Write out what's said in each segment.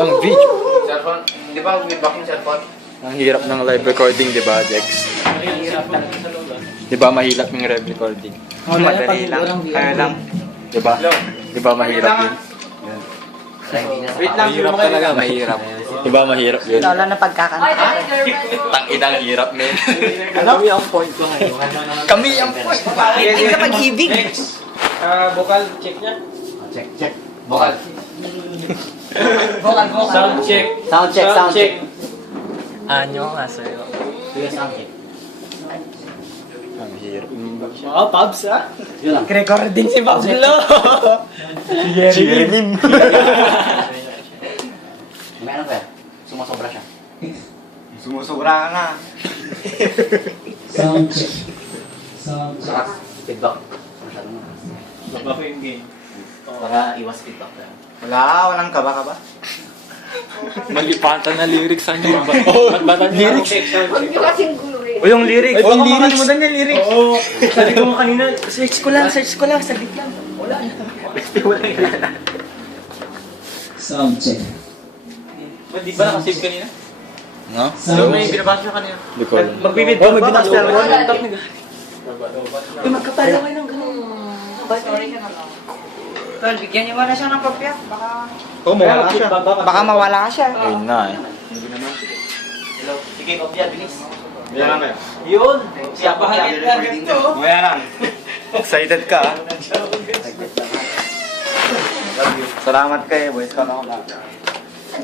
Ang video. Cellphone, di ba with back yung cellphone? Ang hirap ng live recording, di ba, Jex? Di ba mahirap yung live recording? Madali lang. Kaya lang. Di ba? Di ba mahirap yun? Wait lang, Mahirap talaga, mahirap. Di ba mahirap yun? Wala na pagkakanta. Tang-inang hirap, men. Kami ang point ko ngayon. Kami ang point. Hindi ka pag-ibig. Vocal check niya. Check. Bukal. Vocal. Sound check. Sound check. Anyo nga sa'yo. Sound check. Ang hirap. Wow, Pabs ah. Yun lang. Recording si Pablo. Cheering. May ano ba yan? Sumasobra siya. Sumusura ka na. Sound check. Feedback. Masyadong na. Baba ko yung game. Para iwas feedback tayo. Walang kaba-kaba. Malipatan na lyrics sa inyo. Ba't lyrics? Huwag niyo kasing guluhin. O yung lyrics. Yung lyrics. Makalimutan yung lyrics. Oo. Sabi ko nga kanina, search ko lang. Saglit lang. Wala na. Sound check. Ba't di ba nakasave kanina? No? So may binabasa siya kanina. Hindi ko alam. Magbibid ba? May binabasa Wala. siya. Uy, magkapala kayo ng gano'n. Sorry ka na lang. Tol, bigyan niyo muna siya ng kopya. Baka... Oh, mawala siya. Baka mawala siya. Ayun na eh. Hello. Sige, kopya, bilis. Yan lang. Yun. Siya pa halin ka ganito. Yan lang. Excited ka ah. Salamat kayo, boys. Ka na ako na.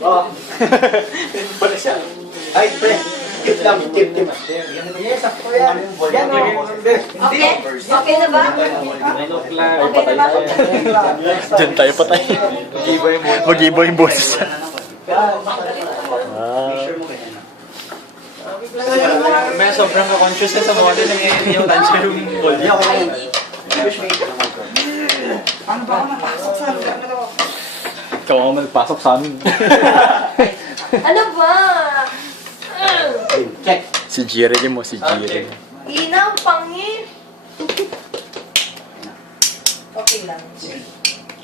Oh. Pala siya. Ay, pre. Tip lang, tip. Yes, ako yan. Yan o. Okay? Okay na ba? Okay na ba? Diyan tayo patay. Mag-iba yung boses. May sobrang conscious na sa model ng yung dancer yung volume. Ano ba ako napasok sa lugar na to? Ikaw ang magpasok sa amin. Ano ba? Check. Si Jiren mo, si Jiren. Inang pangin. Okay lang.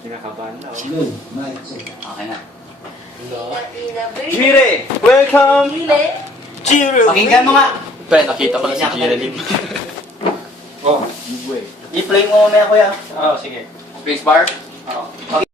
Kinakabahan na. Okay na. Ina, baby. Jire! Welcome! Ile. Jire! Pakinggan mo nga. Pre, nakita ko na si Jiren. Oh, I-play mo mamaya, kuya. oh, sige. Spacebar? Oo.